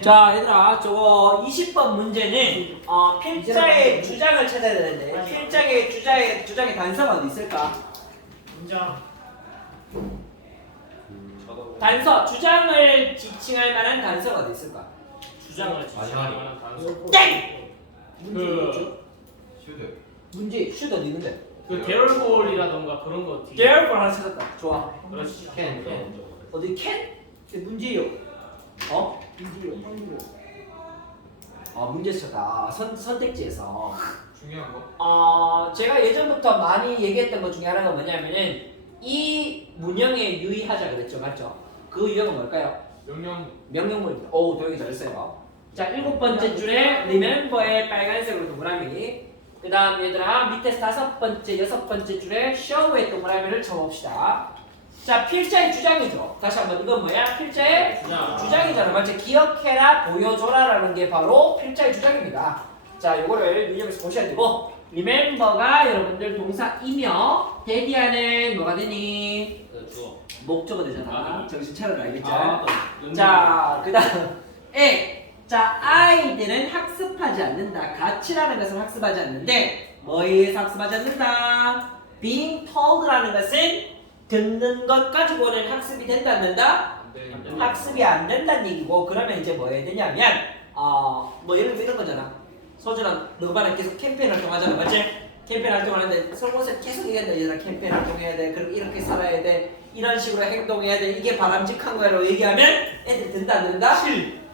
자 얘들아 저거 20번 문제는 필자의 주장을 찾아야 되는데 필자의 주장의 단서가 어디 있을까? 인정. 단서 주장을 지칭할 만한 단서가 어디 있을까? 주장을 지칭할 만한 단서. 땡! 슈드. 슈드 어디 있는데? 그 계열골이라던가 그런 거 뒤에. 계열권 하나 찾았다. 좋아. 그렇지. 캔. 어디 캔? 문제요. 문제요. 문제 찾다. 선택지에서. 중요한 거? 제가 예전부터 많이 얘기했던 것 중에 하나가 뭐냐면은 이 문형에 유의하자 그랬죠, 맞죠? 그 유형은 뭘까요? 명령문입니다. 오, 도영이 잘했어요. 자, 7번째 줄에 remember의 빨간색으로 동그라미. 그 다음 얘들아 밑에서 5번째, 6번째 줄에 show의 동그라미를 쳐봅시다. 자, 필자의 주장이죠. 다시 한번 이건 뭐야? 필자의 주장이잖아. 맞지? 기억해라, 보여줘라라는 게 바로 필자의 주장입니다. 자, 요거를 유념해서 보셔야 되고 remember가 여러분들 동사이며 대디하는 뭐가 되니? 주어. 목적어 되잖아. 정신 차려라, 알겠죠? 자, 자, 그 다음 자, 아이들은 학습하지 않는다. 가치라는 것은 학습하지 않는데 뭐에 의해서 학습하지 않는다? being told라는 것은 듣는 것 가지고는 학습이 된다 안 된다? 학습이 안 된다는 얘기고 그러면 이제 뭐 해야 되냐면 뭐 예를 들어 이런 거잖아. 소준아 너가 계속 캠페인 활동하잖아, 맞지? 캠페인 활동하는데 설문서 계속 얘기한다. 얘들아 캠페인 활동해야 돼. 그리고 이렇게 살아야 돼. 이런 식으로 행동해야 돼. 이게 바람직한 거야라고 얘기하면 애들이 듣는다 안 듣는다?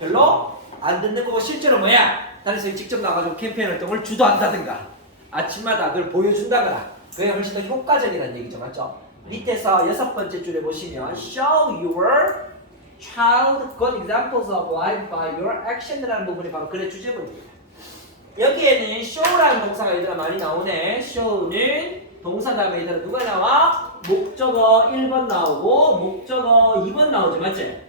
별로 안 듣는 거고 실제로 뭐야? 다른 선생님이 직접 나가지고 캠페인 활동을 주도한다든가 아침마다 그걸 보여준다거나 그게 훨씬 더 효과적이라는 얘기죠, 맞죠? 밑에서 6번째 줄에 보시면 show your child good examples of life by your action이라는 부분이 바로 글의 주제문입니다. 여기에는 show라는 동사가 얘들아 많이 나오네. show는 동사 다음에 얘들아 누가 나와? 목적어 1번 나오고 목적어 2번 나오죠, 맞지?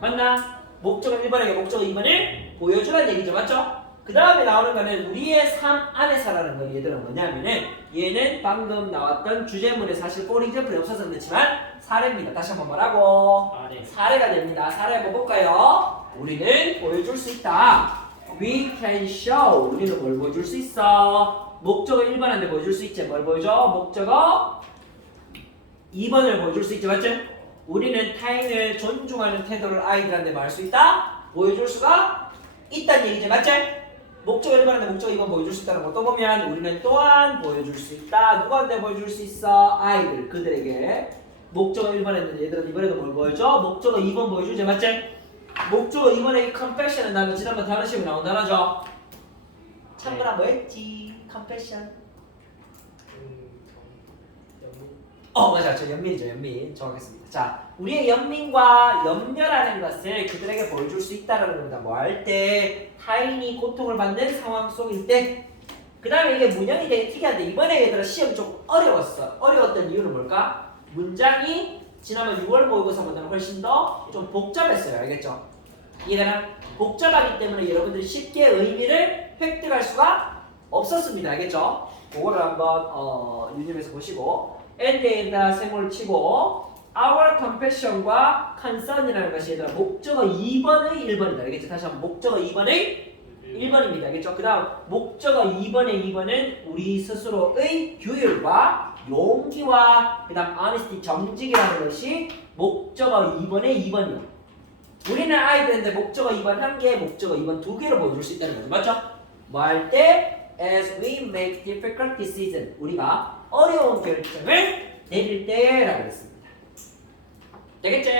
맞나? 목적어 1번에게 목적어 2번을 보여주라는 얘기죠, 맞죠? 그 다음에 나오는 거는 우리의 삶 안에서라는 건 얘들은 뭐냐면은 얘는 방금 나왔던 주제문에 사실 for example이 없어서 그렇지만 사례입니다. 다시 한번 뭐라고? 사례가 됩니다. 사례 한번 볼까요? 우리는 보여줄 수 있다. We can show. 우리는 뭘 보여줄 수 있어? 목적어 1번한테 보여줄 수 있지. 뭘 보여줘? 목적어 2번을 보여줄 수 있지, 맞죠? 우리는 타인을 존중하는 태도를 아이들한테 말할 수 있다? 보여줄 수가 있다는 얘기지, 맞지? 목적어 1번한테 목적어 2번 보여줄 수 있다는 것도 보면 우리는 또한 보여줄 수 있다. 누구한테 보여줄 수 있어? 아이들, 그들에게. 목적어 1번 했는데 얘들은 이번에도 뭘 보여줘? 목적어 2번 보여주지, 맞지? 목적어 2번에 이 confession은 나는 지난번 다른 시험에 나온 단어죠? 참고라 뭐 했지? confession. 맞아. 저 연민이죠, 연민. 정확했습니다. 자, 우리의 연민과 염려라는 것을 그들에게 보여줄 수 있다는 겁니다. 뭐 할 때, 타인이 고통을 받는 상황 속일 때. 그 다음에 이게 문형이 되게 특이한데, 이번에 얘들아 시험 좀 어려웠어. 어려웠던 이유는 뭘까? 문장이 지난번 6월 모의고사보다는 훨씬 더 좀 복잡했어요. 알겠죠? 이해되나? 복잡하기 때문에 여러분들이 쉽게 의미를 획득할 수가 없었습니다. 알겠죠? 그거를 한번 유념해서 보시고 and에다 세모를 치고 our compassion과 concern이라는 것이 얘들아 목적어 2번의 1번이다. 알겠죠? 다시 한번 목적어 2번의 1번입니다. 알겠죠? 그 다음 목적어 2번의 2번은 우리 스스로의 규율과 용기와 그 다음 honesty 정직이라는 것이 목적어 2번의 2번이요. 우리는 아이들한테 목적어 2번 1개, 목적어 2번 2개로 보여줄 수 있다는 거죠. 맞죠? 뭐 할 때? As we make difficult decisions. 우리가 어려운 결정을 내릴 때라고 했습니다. 되겠지?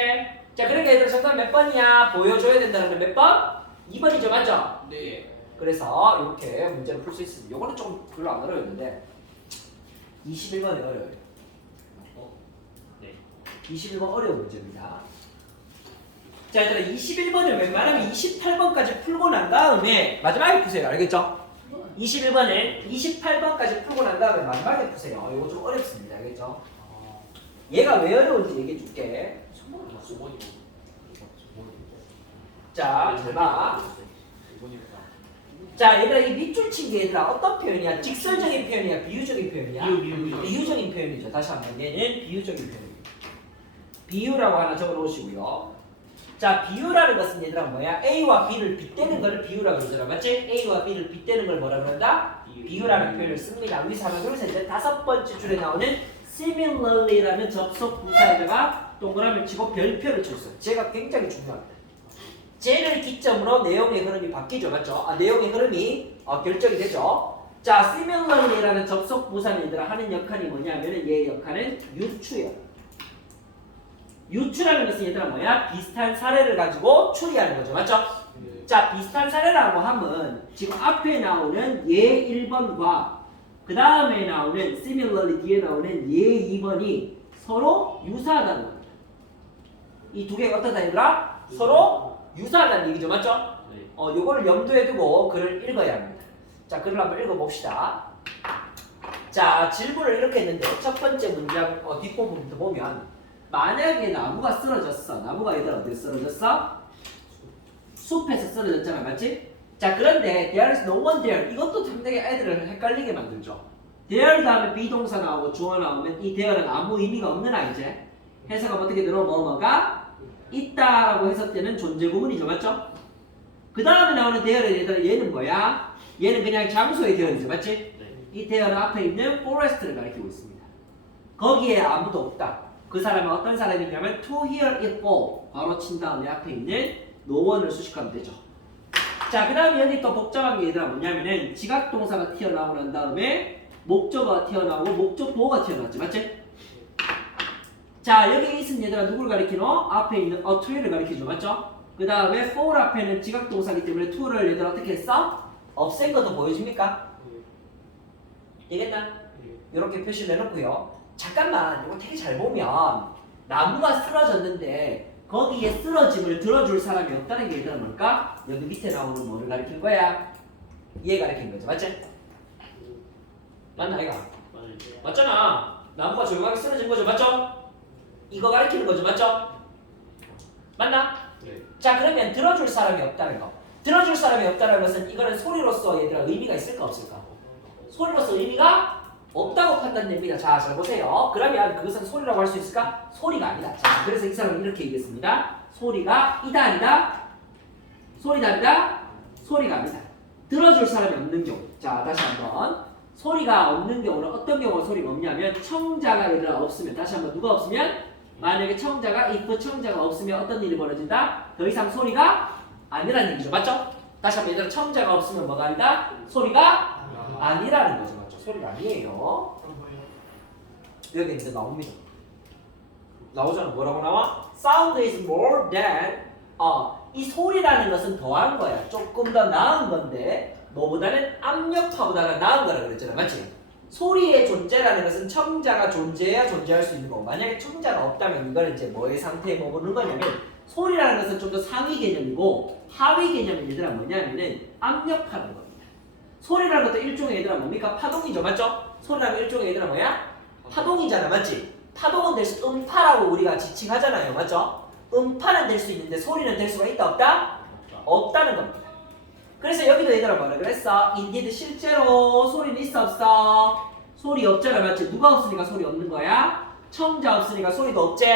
자, 그러니까 얘들아 정답 몇 번이야? 보여줘야 된다는 건 몇 번? 2번이죠, 맞죠? 네. 그래서 이렇게 문제를 풀 수 있습니다. 요거는 좀 별로 안 어려웠는데 21번이 어려워요. 네. 21번 어려운 문제입니다. 자, 얘들아 21번을 웬만하면 28번까지 풀고 난 다음에 마지막에 푸세요. 알겠죠? 21번을 28번까지 풀고 난 다음에 마지막에 푸세요. 이거 좀 어렵습니다. 알겠죠? 얘가 왜 어려운지 얘기해 줄게. 자, 잘 봐. 자, 얘들아 이 밑줄 친 게 얘들아 어떤 표현이야? 직설적인 표현이야? 비유적인 표현이야? 비유적인 표현이죠. 다시 한번 얘는 비유적인 표현입니다. 비유라고 하나 적어 놓으시고요. 자, 비유라는 것은 얘들아 뭐야? A와 B를 빗대는 거를 비유라고 그러잖아. 맞지? A와 B를 빗대는 걸 뭐라 그런다? 비유라는 표현을 씁니다. 그래서 이제 5번째 줄에 나오는 similarly라는 접속 부사에다가 동그라미를 치고 별표를 쳤어요. 쟤가 굉장히 중요합니다. 쟤를 기점으로 내용의 흐름이 바뀌죠. 맞죠? 내용의 흐름이 결정이 되죠. 자, similarly라는 접속 부사는 얘들아 하는 역할이 뭐냐면은 얘의 역할은 유추예요. 유추라는 것은 얘들아 뭐야? 비슷한 사례를 가지고 추리하는 거죠. 맞죠? 자, 비슷한 사례라고 하면 지금 앞에 나오는 얘 1번과 그 다음에 나오는 similarly 뒤에 나오는 얘 2번이 서로 유사하다는 겁니다. 이 두 개가 어떻다 얘들아? 서로 유사하다는 얘기죠. 맞죠? 네. 요거를 염두에 두고 글을 읽어야 합니다. 자, 글을 한번 읽어봅시다. 자, 질문을 이렇게 했는데 첫 번째 문장 뒷부분부터 보면 만약에 나무가 쓰러졌어. 나무가 얘들아 어디 쓰러졌어? 숲에서 쓰러졌잖아. 맞지? 자, 그런데 there is no one there. 이것도 상당히 애들을 헷갈리게 만들죠. there 다음에 비동사 나오고 주어 나오면 이 there는 아무 의미가 없는 이제 해석하면 어떻게 들어? 뭐가 있다라고 했을 때는 존재 구문이죠. 맞죠? 그 다음에 나오는 there에 얘들아 얘는 뭐야? 얘는 그냥 장소의 there이죠. 맞지? 네. 이 there는 앞에 있는 forest를 가리키고 있습니다. 거기에 아무도 없다. 그 사람은 어떤 사람이냐면 to hear it fall 바로 친 다음에 앞에 있는 no one을 수식하면 되죠. 자, 그 다음에 여기 또 복잡한 게 얘들아 뭐냐면은 지각동사가 튀어나오고 난 다음에 목적어가 튀어나오고 목적보어가 튀어나왔지. 맞지? 자, 여기 있은 얘들아 누굴 가리키노? 앞에 있는 a to를 가리키죠. 맞죠? 그 다음에 for 앞에는 지각동사기 때문에 to를 얘들아 어떻게 했어? 없앤 것도 보여줍니까? 되겠나? 이렇게 표시를 해놓고요. 잠깐만, 이거 되게 잘 보면 나무가 쓰러졌는데 거기에 쓰러짐을 들어줄 사람이 없다는 게 얘들아 뭘까? 여기 밑에 나오는 뭐를 가리킨 거야? 얘 가리킨 거죠. 맞지? 맞나 이거? 맞아요. 맞잖아. 나무가 조용하게 쓰러진 거죠. 맞죠? 이거 가리키는 거죠. 맞죠? 맞나? 네. 자, 그러면 들어줄 사람이 없다는 거. 들어줄 사람이 없다는 것은 이거는 소리로서 얘들아 의미가 있을까 없을까? 소리로서 의미가 없다고 판단됩니다. 자, 잘 보세요. 그러면 그것은 소리라고 할 수 있을까? 소리가 아니다. 자, 그래서 이 사람은 이렇게 얘기했습니다. 소리가 이다 아니다. 소리다 아니다. 소리가 아니다. 들어줄 사람이 없는 경우. 자, 다시 한번. 소리가 없는 경우는 어떤 경우가 소리가 없냐면 청자가 얘들아 없으면 다시 한번 누가 없으면 만약에 청자가 if 청자가 없으면 어떤 일이 벌어진다? 더 이상 소리가 아니라는 얘기죠. 맞죠? 다시 한번 얘들아 청자가 없으면 뭐가 아니다? 소리가 아니라는 거죠. 맞죠? 소리가 아니에요. 여기 이제 나옵니다. 나오잖아. 뭐라고 나와? Sound is more than 이 소리라는 것은 더한 거야. 조금 더 나은 건데 뭐보다는 압력파보다는 나은 거라 그랬잖아. 맞지? 소리의 존재라는 것은 청자가 존재해야 존재할 수 있는 거고 만약에 청자가 없다면 이걸 이제 뭐의 상태에 머무는 거냐면 소리라는 것은 좀 더 상위 개념이고 하위 개념이 얘들아 뭐냐면은 압력파는 겁니다. 소리라는 것도 일종의 얘들아 뭡니까? 파동이죠. 맞죠? 소리라는 일종의 얘들아 뭐야? 파동이잖아. 맞지? 파동은 될 수 음파라고 우리가 지칭하잖아요. 맞죠? 음파는 될 수 있는데 소리는 될 수가 있다 없다? 없다는 겁니다. 그래서 여기도 얘들아 뭐라 그랬어? indeed 실제로 소리는 있어 없어? 소리 없잖아. 맞지? 누가 없으니까 소리 없는 거야? 청자 없으니까 소리도 없지?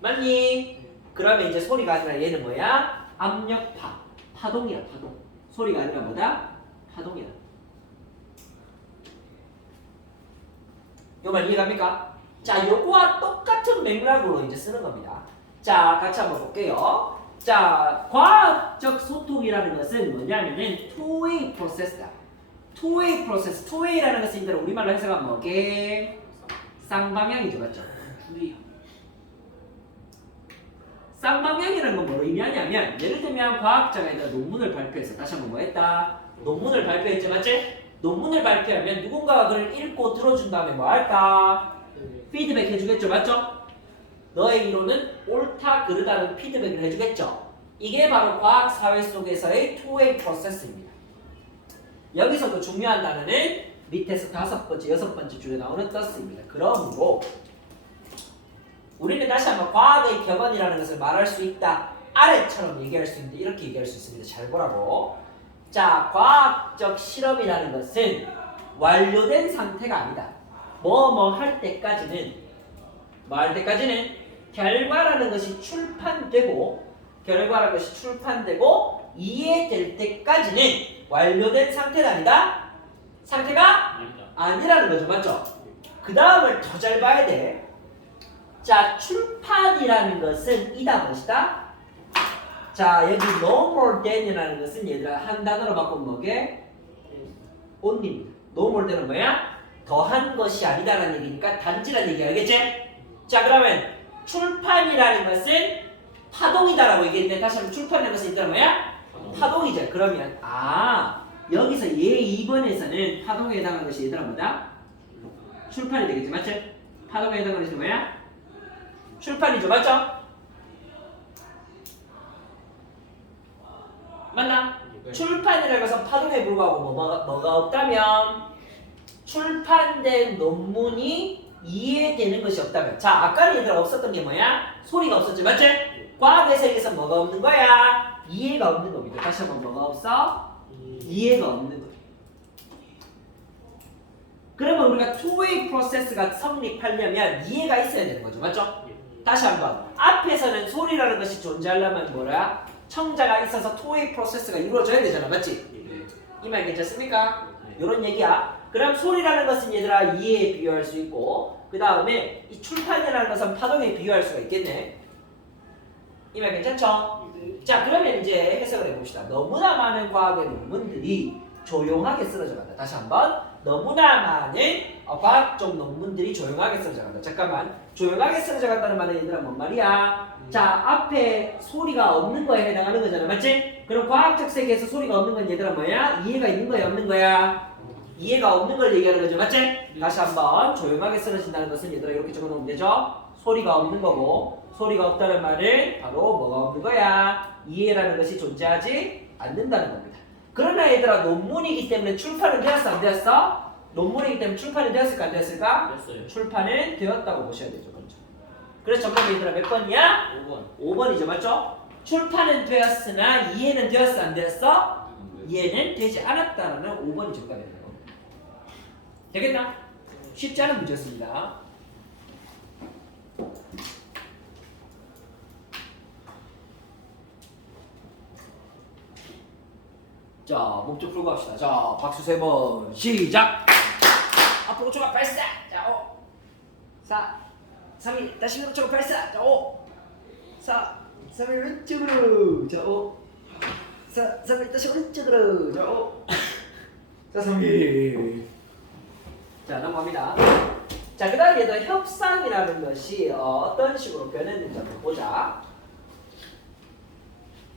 맞니? 그러면 이제 소리가 아니라 얘는 뭐야? 압력파 파동이야. 파동. 소리가 아니라 뭐다? 파동이야. 요 말 이해갑니까? 자, 요거와 똑같은 맥락으로 이제 쓰는 겁니다. 자, 같이 한번 볼게요. 자, 과학적 소통이라는 것은 뭐냐면은 two-way process다. two-way process. two-way라는 것은 이제 우리말로 해석하면 뭐게? 쌍방향이죠. 맞죠? 쌍방향이라는 건 뭘 의미하냐면 예를 들면 과학자가 얘들아 논문을 발표해서 다시 한번 뭐 했다? 논문을 발표했지. 맞지? 논문을 발표하면 누군가가 그걸 읽고 들어준 다음에 뭐 할까? 피드백 해주겠죠. 맞죠? 너의 이론은 옳다 그르다는 피드백을 해주겠죠. 이게 바로 과학 사회 속에서의 two-way process입니다. 여기서도 중요한 단어는 밑에서 5번째, 6번째 줄에 나오는 thus입니다. 그러므로 우리는 다시 한번 과학의 격언이라는 것을 말할 수 있다. 아래처럼 얘기할 수 있는데 이렇게 얘기할 수 있습니다. 잘 보라고. 자, 과학적 실험이라는 것은 완료된 상태가 아니다. 뭐 할 때까지는 뭐 할 때까지는 결과라는 것이 출판되고 결과라는 것이 출판되고 이해될 때까지는 완료된 상태가 아니다. 상태가 아니다. 아니라는 거죠. 맞죠? 그 다음을 더 잘 봐야 돼. 자, 출판이라는 것은 이다 것이다. 자, 여기 no more than이라는 것은 얘들아 한 단어로 바꾸면 뭐게? only입니다. no more than은 뭐야? 더한 것이 아니다라는 얘기니까 단지라는 얘기 알겠지? 자, 그러면 출판이라는 것은 파동이다라고 얘기했는데 다시 한번 출판이라는 것은 얘들아 뭐야? 파동이죠. 그러면 여기서 얘 2번에서는 파동에 해당하는 것이 얘들아 뭐다? 출판이 되겠지. 맞지? 파동에 해당하는 것이 뭐야? 출판이죠. 맞죠? 맞나? 네. 출판이라는 것은 파동에 불과하고 뭐가 없다면 출판된 논문이 이해되는 것이 없다면 자 아까는 얘들아 없었던 게 뭐야? 소리가 없었지. 맞지? 과학의 세계에서 뭐가 없는 거야? 이해가 없는 겁니다. 다시 한번 뭐가 없어? 이해가 없는 거. 그러면 우리가 two-way 프로세스가 성립하려면 이해가 있어야 되는 거죠. 맞죠? 다시 한번 앞에서는 소리라는 것이 존재하려면 뭐라? 청자가 있어서 two-way 프로세스가 이루어져야 되잖아. 맞지? 이 말 괜찮습니까? 이런 얘기야. 그럼 소리라는 것은 얘들아 이해에 비유할 수 있고 그 다음에 이 출판이라는 것은 파동에 비유할 수가 있겠네. 이 말 괜찮죠? 자 그러면 이제 해석을 해봅시다. 너무나 많은 과학의 논문들이 조용하게 쓰러져 간다. 다시 한번 너무나 많은 과학적 논문들이 조용하게 쓰러져 간다. 잠깐만 조용하게 쓰러져 간다는 말은 얘들아 뭔 말이야? 자 앞에 소리가 없는 거에 해당하는 거잖아. 맞지? 그럼 과학적 세계에서 소리가 없는 건 얘들아 뭐야? 이해가 있는 거야 없는 거야? 이해가 없는 걸 얘기하는 거죠. 맞지? 다시 한번 조용하게 쓰러진다는 것은 얘들아 이렇게 적어놓으면 되죠? 소리가 없는 거고 소리가 없다는 말은 바로 뭐가 없는 거야? 이해라는 것이 존재하지 않는다는 겁니다. 그러나 얘들아 논문이기 때문에 출판은 되었어 안 되었어? 논문이기 때문에 출판이 되었을까 안 되었을까? 됐어요. 출판은 되었다고 보셔야 되죠. 그렇죠? 그래서 정답이 얘들아 몇 번이야? 5번. 5번이죠. 맞죠? 출판은 되었으나 이해는 되었어 안 되었어? 이해는 되지 않았다라는 5번이 정답이 되는 겁니다. 되겠나? 쉽지 않은 문제였습니다. 자, 목적 풀고 합시다. 자, 박수 3번 시작! 앞으로 초각 발사! 자, 5 4 3 2 다시 위로 초각 발사! 자, 5 4 3 1 왼쪽으로! 자, 5 4 3 1 다시 오른쪽으로! 자, 5 4 3 2 자, 넘어갑니다. 자, 그 다음 얘들 협상이라는 것이 어떤 식으로 변했는지 한번 보자.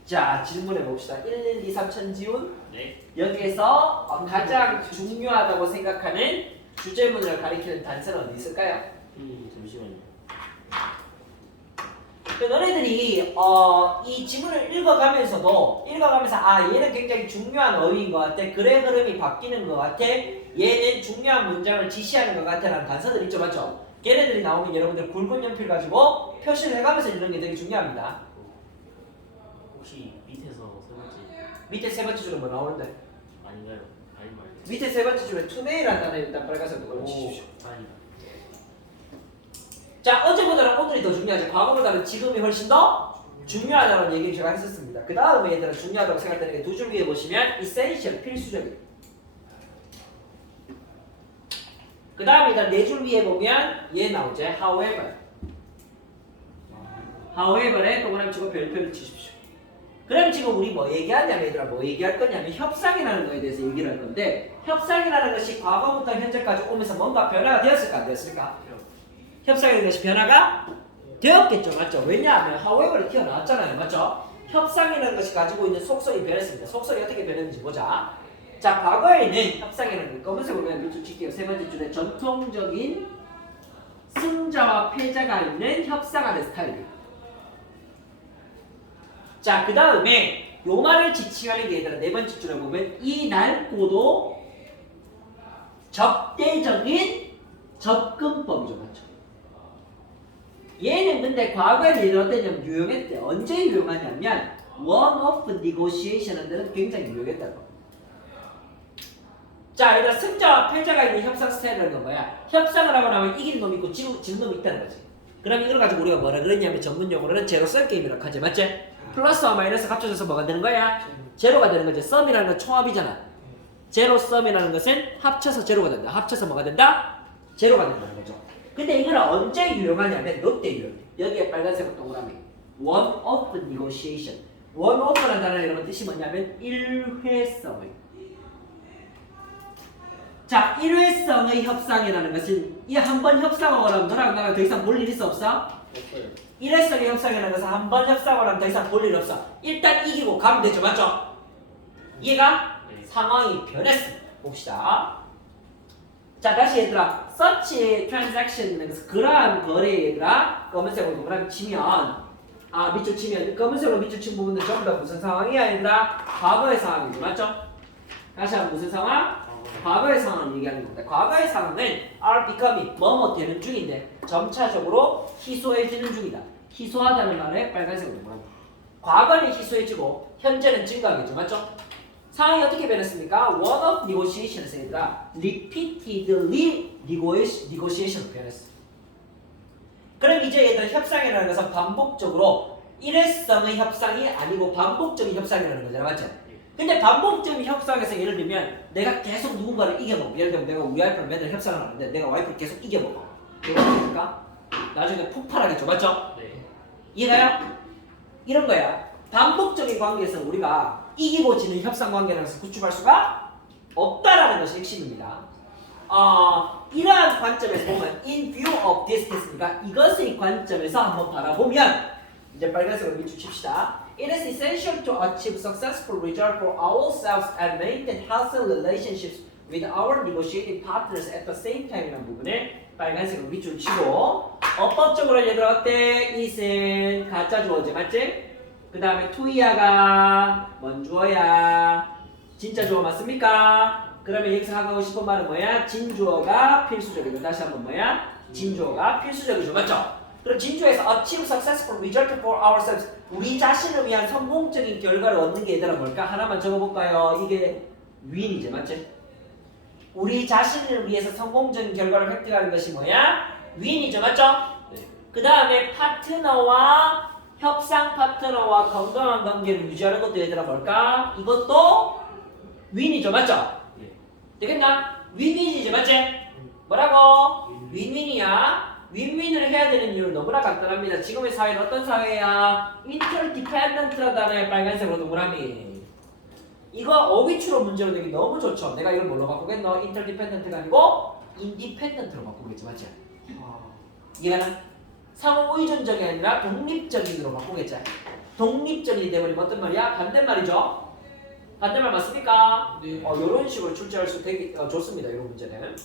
자, 질문해 봅시다. 1, 2, 3 천지훈. 네. 여기에서 가장 중요하다고 생각하는 주제문을 가리키는 단서는 어디 있을까요? 잠시만요. 너네들이 이 지문을 읽어가면서 얘는 굉장히 중요한 어휘인 것 같아. 글의 흐름이 바뀌는 것 같아. 얘는 중요한 문장을 지시하는 것 같아 라는 단서들 있죠. 맞죠? 걔네들이 나오면 여러분들 굵은 연필 가지고 표시를 해가면서 읽는 게 되게 중요합니다. 혹시 밑에서 세 번째 밑에 세 번째 줄은 뭐 나오는데? 아닌가요? 아닌 말. 밑에 세 번째 줄에 투메이라는 단어 일단 빨간색으로 치십시오. 아니다. 자, 어제보다는 오늘이 더 중요하죠. 과거보다는 지금이 훨씬 더 중요하다는 얘기를 제가 했었습니다. 그 다음에 얘들아 중요하다고 생각되는 게 두 줄 위에 보시면 essential, 필수적인. 그 다음에 일단 네 줄 위에 보면 얘 나오죠. however. however에 동그라미 치고 별표를 치십시오. 그럼 지금 우리 뭐 얘기하냐면 얘들아 뭐 얘기할 거냐면 협상이라는 거에 대해서 얘기를 할 건데 협상이라는 것이 과거부터 현재까지 오면서 뭔가 변화가 되었을까 안 되었을까? 협상이라는 것이 변화가 되었겠죠. 맞죠? 왜냐하면 however이 튀어나왔잖아요. 맞죠? 협상이라는 것이 가지고 있는 속성이 변했습니다. 속성이 어떻게 변했는지 보자. 자, 과거에는 협상이라는 거 검은색으로 그냥 밑줄 칠게요. 세 번째 줄에 전통적인 승자와 패자가 있는 협상하는 스타일이에요. 자, 그 다음에 요 말을 지칭하는 게 얘들아 네 번째 줄에 보면 이 넓고도 적대적인 접근법이죠. 맞죠? 얘는 근데 과거에 얘들 어땠냐면 유용했대. 언제 유용하냐면 one-off negotiation 하는 데는 굉장히 유용했다고. 자, 얘들아 승자와 패자가 있는 협상 스타일이라는 건 뭐야? 협상을 하고 나면 이기는 놈이 있고 지는 놈이 있다는 거지. 그럼 이걸 가지고 우리가 뭐라 그러냐면 전문 용어로는 제로섬 게임이라고 하지. 맞지? 플러스와 마이너스 합쳐져서 뭐가 되는 거야? 제로가 되는 거지. 썸이라는 건 총합이잖아. 제로 썸이라는 것은 합쳐서 제로가 된다. 합쳐서 뭐가 된다? 제로가 된다는 거죠. 근데 이걸 언제 유용하냐면 이때 유용해. 여기에 빨간색 동그라미. one of negotiation. one of라는 단어의 여러분 뜻이 뭐냐면 일회성의. 자, 일회성의 협상이라는 것은 이 한 번 협상하고 나면 너랑 나랑 더 이상 볼 일 있어 없어? 없어요. 일회성의 협상이라는 것은 한 번 협상하고 나면 더 이상 볼 일 없어. 일단 이기고 가면 되죠, 맞죠? 이해가? 네. 상황이 변했어. 봅시다. 자, 다시 얘들아, such transaction이라는 것은 그러한 거래 얘들아, 검은색으로 동그라미 치면, 밑줄 치면 검은색으로 밑줄 친 부분은 전부 다 무슨 상황이야 얘들아? 과거의 상황이죠, 맞죠? 다시 한번 무슨 상황? 과거의 상황을 얘기하는 겁니다. 과거의 상황은 are becoming 뭐뭐 되는 중인데 점차적으로 희소해지는 중이다. 희소하다는 말에 빨간색으로 동그라미. 과거는 희소해지고 현재는 증가하겠죠, 맞죠? 상황이 어떻게 변했습니까? One of negotiations 얘들아 repeatedly negotiation으로 변했어. 그럼 이제 얘들 협상이라는 것은 반복적으로 일회성의 협상이 아니고 반복적인 협상이라는 거잖아, 맞죠? 근데 반복적인 협상에서 예를 들면 내가 계속 누군가를 이겨먹어. 예를 들면 내가 우리 와이프랑 맨날 협상을 하는데 내가 와이프를 계속 이겨먹어. 이거 어떻습니까? 나중에 폭발하겠죠, 맞죠? 네. 이해가요? 이런 거야. 반복적인 관계에서 우리가 이기고 지는 협상 관계라는 것을 구축할 수가 없다라는 것이 핵심입니다. 이러한 관점에서 보면 in view of this 됐습니까? 이것의 관점에서 한번 바라보면 이제 빨간색으로 밑줄 칩시다. It is essential to achieve successful result for ourselves and maintain healthy relationships with our negotiating partners at the same time 이라는 부분에 빨간색으로 밑줄 치고 어법적으로 얘들아 어때? it은 가짜 주어지 맞지? 그 다음에 to야가 뭔 주어야? 진짜 주어 맞습니까? 그러면 여기서 하고 싶은 말은 뭐야? 진주어가 필수적이고 다시 한번 뭐야? 진주어가 필수적이죠 맞죠? 그럼 진주에서 achieve successful result for ourselves 우리 자신을 위한 성공적인 결과를 얻는 게 얘들아 뭘까? 하나만 적어볼까요? 이게 win이지 맞지? 우리 자신을 위해서 성공적인 결과를 획득하는 것이 뭐야? win이죠 맞죠? 네. 그 다음에 파트너와 협상 파트너와 건강한 관계를 유지하는 것도 얘들아 뭘까? 이것도 win이죠 맞죠? 네. 되겠나? 윈윈이지 맞지? 뭐라고? 윈윈이야. 윈윈을 해야 되는 이유는 너무나 간단합니다. 지금의 사회는 어떤 사회야? interdependent라는 빨간색으로 동그라미. 이거 어휘추로 문제로 내기 너무 좋죠. 내가 이걸 뭘로 바꾸겠노? interdependent가 아니고 independent로 바꾸겠지 맞지? 이거는 상호 의존적이 아니라 독립적인으로 바꾸겠지. 독립적이 되버리면 어떤 말이야? 반대말이죠. 반대말 맞습니까? 네. 이런 식으로 출제할 수 되게 좋습니다. 이런 문제는.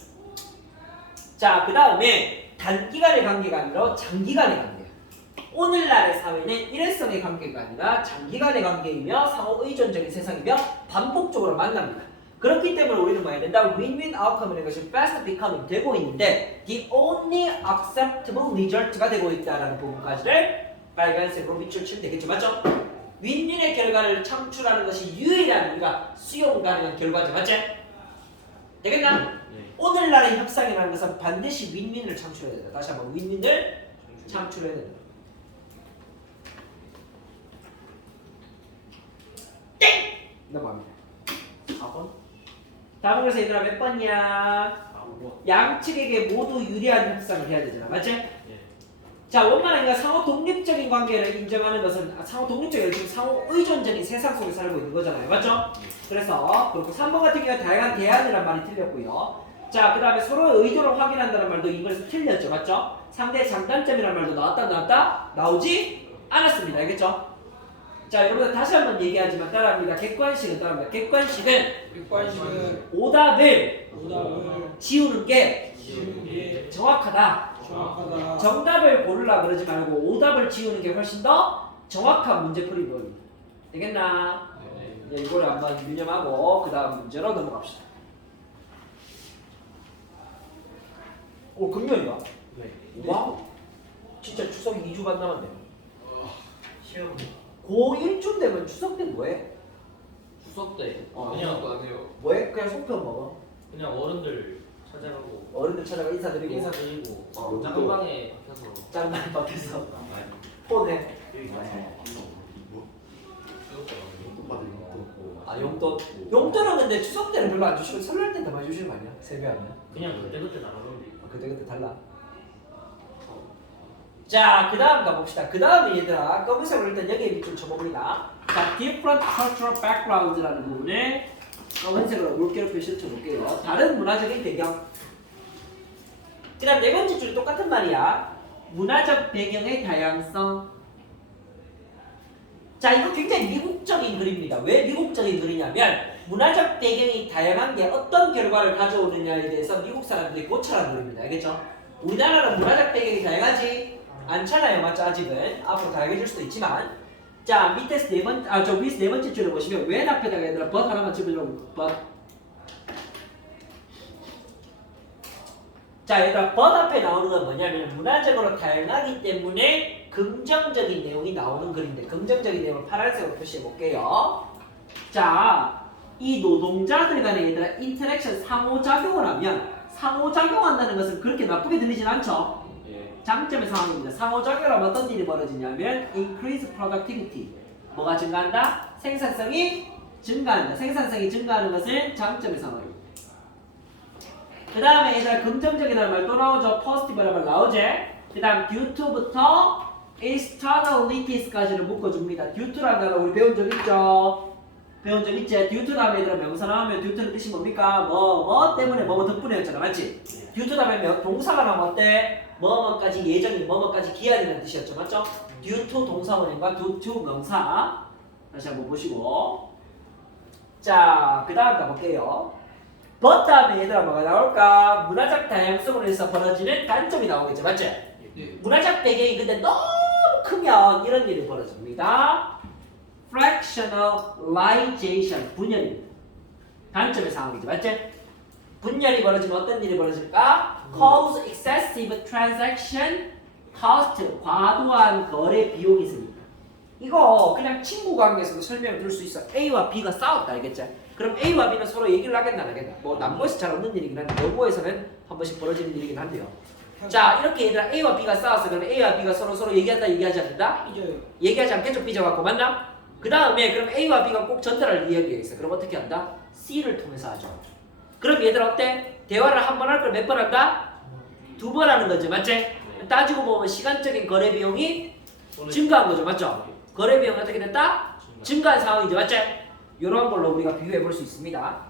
자, 그 다음에 단기간의 관계가 아니라 장기간의 관계. 오늘날의 사회는 일회성의 관계가 아니라 장기간의 관계이며 상호 의존적인 세상이며 반복적으로 만납니다. 그렇기 때문에 우리는 뭐 해야 된다? win-win outcome이라는 것이 fast becoming 되고 있는데 the only acceptable result가 되고 있다라는 부분까지를 빨간색으로 밑줄 치면 되겠죠, 맞죠? 윈윈의 결과를 창출하는 것이 유일한 우리가 수용 가능한 결과죠, 맞지? 되겠나? 네. 오늘날의 협상이라는 것은 반드시 윈윈을 창출해야 된다. 다시 한번 윈윈을 창출해야 된다. 땡! 넘어갑니다. 4번? 다음 그래서 얘들아 몇 번이야? 4번. 양측에게 모두 유리한 협상을 해야 되잖아, 맞지? 네. 자, 원만하니까 상호 독립적인 관계를 인정하는 것은 상호 독립적인 지금 상호 의존적인 세상 속에 살고 있는 거잖아요, 맞죠? 그래서 그렇고 3번 같은 경우에 다양한 대안이란 말이 틀렸고요. 자, 그 다음에 서로의 의도를 확인한다는 말도 이번에서 틀렸죠, 맞죠? 상대의 장단점이라는 말도 나왔다? 나오지 않았습니다, 알겠죠? 자, 여러분들 다시 한번 얘기하지만 따라합니다. 객관식은 따라합니다. 객관식은 오답을 지우는 게 정확하다. 정답을 고르라 그러지 말고 오답을 지우는 게 훨씬 더 정확한 문제풀이 법입니다. 되겠나? 네, 이걸 한번 유념하고 그 다음 문제로 넘어갑시다. 오, 금요일이야? 네. 와우! 진짜 추석이 2주 반 남았네. 시험. 고1쯤 되면 추석 때 뭐해? 추석 때 그냥 아무것도 안 해요. 뭐해? 그냥 송편 먹어. 그냥 어른들 찾아가고 어른들 찾아가 인사드리고 인사드리고 어, 작은 또. 방에 박혀서 짠말 밖에서 많이 폰해. 여기 가서 아 용돈. 용돈은 근데 추석 때는 별로 안 주시고 설날 때는 더 많이 주시는 거 아니야? 세배하면. 그냥 그때그때 나가는데. 그때 달라. 자, 그 다음 가봅시다. 그 다음에 얘들아, 검은색으로 일단 여기에 밑줄 쳐봅니다. 자, different cultural backgrounds라는 부분에 검은색으로 물결 표시를 쳐볼게요. 다른 문화적인 배경. 그 다음 네 번째 줄이 똑같은 말이야. 문화적 배경의 다양성. 자, 이거 굉장히 미국적인 글입니다. 왜 미국적인 글이냐면 문화적 배경이 다양한 게 어떤 결과를 가져오느냐에 대해서 미국 사람들이 고찰한 글입니다. 알겠죠? 우리나라는 문화적 배경이 다양하지 않잖아요. 맞죠? 아직은. 앞으로 다양해질 수도 있지만. 자, 밑에서 저 위에서 네 번째 줄을 보시면 웬 앞에다가 얘들아 but 하나만 집어주라고. but. 자, 얘들아 but 앞에 나오는 건 뭐냐면 문화적으로 다양하기 때문에 긍정적인 내용이 나오는 글인데 긍정적인 내용을 파란색으로 표시해 볼게요. 자, 이 노동자들 간에 얘들아 인터랙션 상호작용을 하면 상호작용한다는 것은 그렇게 나쁘게 들리진 않죠. 장점의 상황입니다. 상호작용을 하면 어떤 일이 벌어지냐면 increase productivity. 뭐가 증가한다? 생산성이 증가한다. 생산성이 증가하는 것은 장점의 상황입니다. 그 다음에 얘들아 긍정적이라는 말 또 나오죠. positive라는 말 나오지. 그 다음 due to부터 externalities까지를 묶어줍니다. due to라는 단어 우리 배운 적 있죠? 배운 적 있지? due to 다음에 얘들아 명사 나오면 due to는 뜻이 뭡니까? 뭐 때문에 뭐 덕분에였잖아. 맞지? due to 다음에 동사가 나오면 어때? 뭐뭐까지 예정인 뭐뭐까지 기한이라는 뜻이었죠. 맞죠? due to 동사원인과 due to 명사. 다시 한번 보시고. 자, 그 다음 가볼게요. but 다음에 얘들아 뭐가 나올까? 문화적 다양성으로 해서 벌어지는 단점이 나오겠죠. 맞지? 문화적 배경이 근데 너무 크면 이런 일이 벌어집니다. fractionalization 분열입니다. 단점의 상황이죠. 맞지? 분열이 벌어지면 어떤 일이 벌어질까? cause excessive transaction cost 과도한 거래 비용이 있습니다. 이거 그냥 친구 관계에서도 설명을 들 수 있어. A와 B가 싸웠다 알겠지? 그럼 A와 B는 서로 얘기를 하겠나 안 하겠나? 뭐 남고에서 잘 없는 일이긴 한데 여고에서는 한 번씩 벌어지는 일이긴 한데요. 자, 이렇게 얘들아 A와 B가 싸웠어. 그러면 A와 B가 서로 얘기한다 얘기하지 않는다? 얘기하지 않겠죠? 삐져갖고 맞나? 그 다음에 그럼 A와 B가 꼭 전달할 이야기가 있어. 그럼 어떻게 한다? C를 통해서 하죠. 그럼 얘들아 어때? 대화를 한 번 할 걸 몇 번 한다? 2번 하는 거죠. 맞지? 따지고 보면 시간적인 거래 비용이 증가한 거죠. 맞죠? 거래 비용이 어떻게 됐다? 증가한 상황이죠. 맞지? 이런 걸로 우리가 비교해 볼 수 있습니다.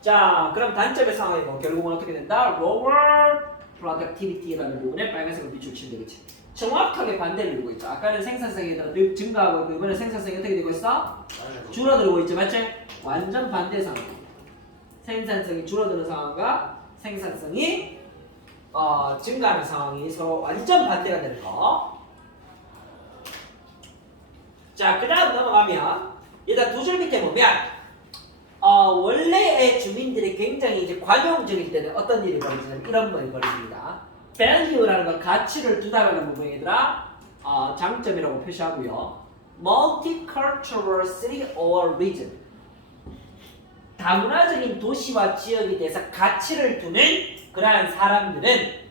자, 그럼 단점의 상황이고 결국은 어떻게 된다? lower productivity라는 부분에 빨간색으로 비추치면 되겠지. 정확하게 반대를 이루고 있죠. 아까는 생산성이 늘 증가하고 있고 이번에 생산성이 어떻게 되고 있어? 줄어들고 있죠. 맞지? 완전 반대 상황입니다. 생산성이 줄어드는 상황과 생산성이 증가하는 상황이 서로 완전 반대가 되는 거. 자, 그 다음 넘어가면 일단 두 줄 밑에 보면 원래의 주민들이 굉장히 이제 관용적일 때는 어떤 일이 벌어지냐면 이런 일이 벌어집니다. value라는 건 가치를 두다라는 부분이더라. 장점이라고 표시하고요. multicultural city or region. 다문화적인 도시와 지역에 대해서 가치를 두는 그러한 사람들은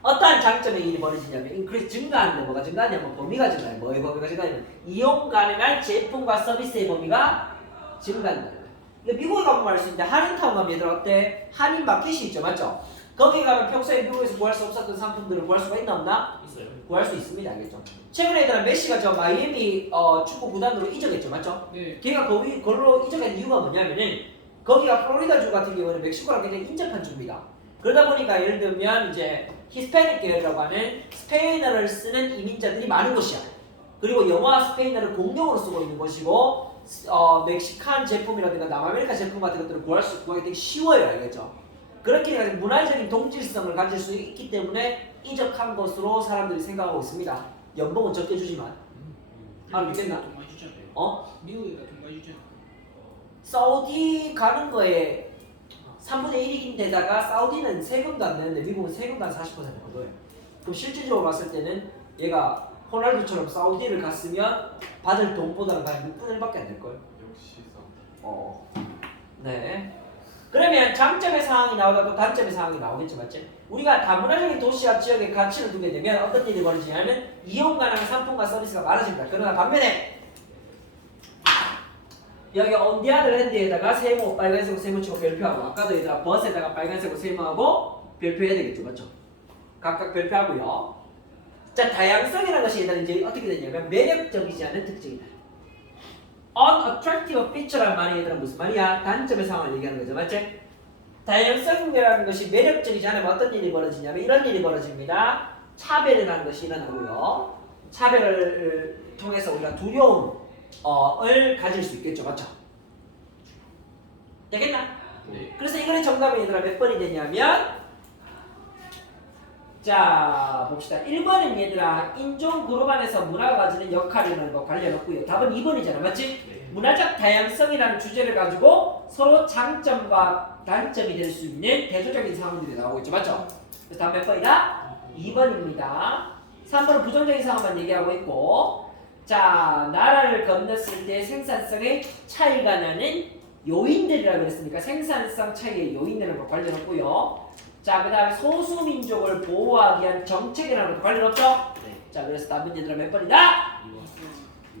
어떠한 장점의 일이 벌어지냐면 increase 증가하는데 뭐가 증가하냐면 범위가 증가해요. 뭐의 범위가 증가하냐면 이용 가능한 제품과 서비스의 범위가 증가한다. 그러니까 미국에 가면 알 수 있는데 한인타운 가면 얘들 어때? 한인 마켓이 있죠. 맞죠? 거기 가면 평소에 미국에서 구할 수 없었던 상품들을 구할 수가 있나 없나? 있어요. 구할 수 있습니다. 알겠죠? 최근에 얘들아 메시가 저 마이애미 축구 구단으로 이적했죠. 맞죠? 네. 걔가 거기로 이적한 이유가 뭐냐면은 거기가 플로리다주 같은 경우는 멕시코랑 굉장히 인접한 주입니다. 그러다 보니까 예를 들면 이제 히스패닉 계열이라고 하는 스페인어를 쓰는 이민자들이 많은 곳이야. 그리고 영어와 스페인어를 공용으로 쓰고 있는 곳이고 멕시칸 제품이라든가 남아메리카 제품 같은 것들을 구하기 되게 쉬워요. 알겠죠? 그렇게 해서 문화적인 동질성을 가질 수 있기 때문에 이적한 것으로 사람들이 생각하고 있습니다. 연봉은 적게 주지만 믿겠나? 돈 많이 주잖아요. 미국이가 돈 많이 주잖아요. 사우디 가는 거에 3분의 1이긴 데다가 사우디는 세금도 안 내는데 미국은 세금도 한 40% 거둬요. 그럼 실질적으로 봤을 때는 얘가 호날두처럼 사우디를 갔으면 받을 돈보다는 한 6분의 1밖에 안 될걸. 역시 네. 그러면 장점의 상황이 나오다 또 단점의 상황이 나오겠죠, 맞지? 우리가 다문화적인 도시와 지역에 가치를 두게 되면 어떤 일이 벌어지냐면 이용 가능한 상품과 서비스가 많아집니다. 그러나 반면에 여기 on the other hand에다가 세모 빨간색으로 세모 치고 별표하고 아까도 얘들아 버스에다가 빨간색으로 세모하고 별표해야 되겠죠, 맞죠? 각각 별표하고요. 자, 다양성이라는 것이 얘들아 이제 어떻게 되냐면 매력적이지 않은 특징이다. unattractive feature란 말이 얘들아 무슨 말이야? 단점의 상황을 얘기하는 거죠, 맞지? 다양성이라는 것이 매력적이지 않으면 어떤 일이 벌어지냐면 이런 일이 벌어집니다. 차별이라는 것이 일어나고요. 차별을 통해서 우리가 두려움을 가질 수 있겠죠, 맞죠? 되겠나? 네. 그래서 이거의 정답은 얘들아 몇 번이 되냐면 자 봅시다. 1번은 얘들아 인종 그룹 안에서 문화가 가지는 역할이라는 거 관련 없고요. 답은 2번이잖아, 맞지? 네. 문화적 다양성이라는 주제를 가지고 서로 장점과 단점이 될 수 있는 대조적인 상황들이 나오고 있죠, 맞죠? 그래서 답 몇 번이다? 2번입니다. 3번은 부정적인 상황만 얘기하고 있고, 자 나라를 건넜을 때 생산성의 차이가 나는 요인들이라고 그랬으니까 생산성 차이의 요인들은 뭐 관련 없고요. 자, 그 다음에 소수민족을 보호하기 위한 정책이라는 것도 관련 없죠? 네. 자, 그래서 답은 얘들아 몇 번이다?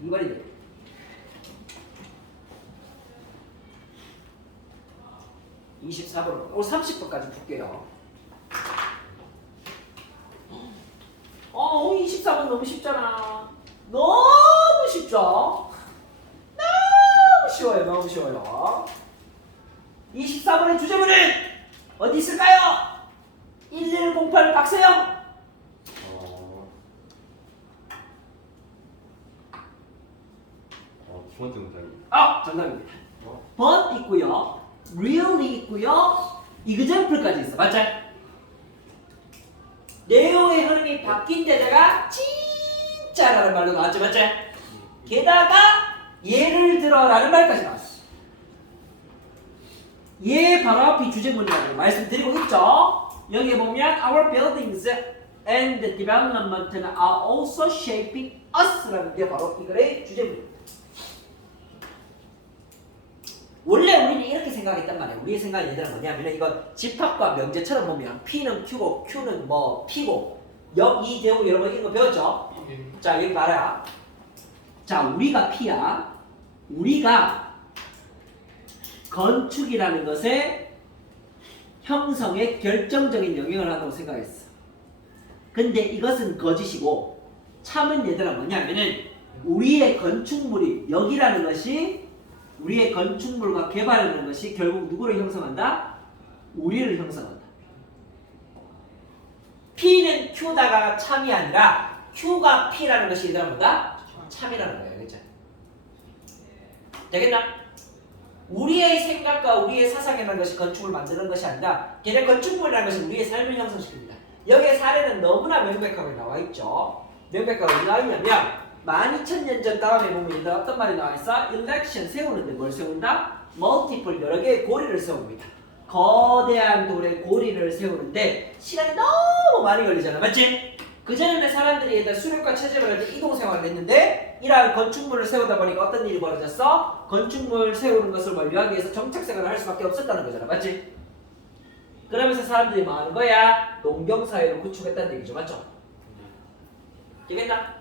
2번이 돼. (24번) 오늘 30번까지 풀게요. 24번 너무 쉽잖아. 너무 쉽죠? 너무 쉬워요, 너무 쉬워요. 24번의 주제문은 어디 있을까요? 1108 박세영. 두 번째 문장이. 정답입니다. but 있고요, really 있고요, example까지 있어, 맞죠? 내용의 흐름이 바뀐 데다가 진짜라는 말로 나왔죠, 맞죠? 게다가 예를 들어라는 말까지 나왔어. 얘 바로 앞이 주제문이라고 말씀드리고 있죠. 여기 보면 our buildings and development are also shaping us라는 게 바로 이거의 주제문입니다. 원래 우리는 이렇게 생각했단 말이에요. 우리의 생각이 얘들은 뭐냐면 이거 집합과 명제처럼 보면 P는 Q고 Q는 뭐 P고 역, 이, 대우 여러 번 이런 거 배웠죠? 자 여기 봐라. 자 우리가 P야. 우리가 건축이라는 것에 형성에 결정적인 영향을 한다고 생각했어. 근데 이것은 거짓이고 참은 얘들아 뭐냐면은 우리의 건축물이 여기라는 것이 우리의 건축물과 개발이라는 것이 결국 누구를 형성한다? 우리를 형성한다. P는 Q다가 참이 아니라 Q가 P라는 것이 얘들아 뭐다? 참이라는 거야. 그렇죠? 되겠나? 우리의 생각과 우리의 사상이라는 것이 건축을 만드는 것이 아니라 걔네 건축물이라는 것이 우리의 삶을 형성시킵니다. 여기에 사례는 너무나 명백하게 나와 있죠. 명백하게 어디 나와 있냐면 12,000년 전 다음에 보면 얘들 어떤 말이 나와 있어? 일렉션 세우는데 뭘 세운다? 멀티플 여러 개의 고리를 세웁니다. 거대한 돌에 고리를 세우는데 시간이 너무 많이 걸리잖아, 맞지? 그전에는 사람들이 얘들 수렵과 채집을 할 때 이동 생활을 했는데 이러한 건축물을 세우다 보니까 어떤 일이 벌어졌어? 건축물 세우는 것을 완료하기 위해서 정착 생활을 할 수밖에 없었다는 거잖아, 맞지? 그러면서 사람들이 뭐 하는 거야? 농경사회를 구축했다는 얘기죠, 맞죠? 되겠나?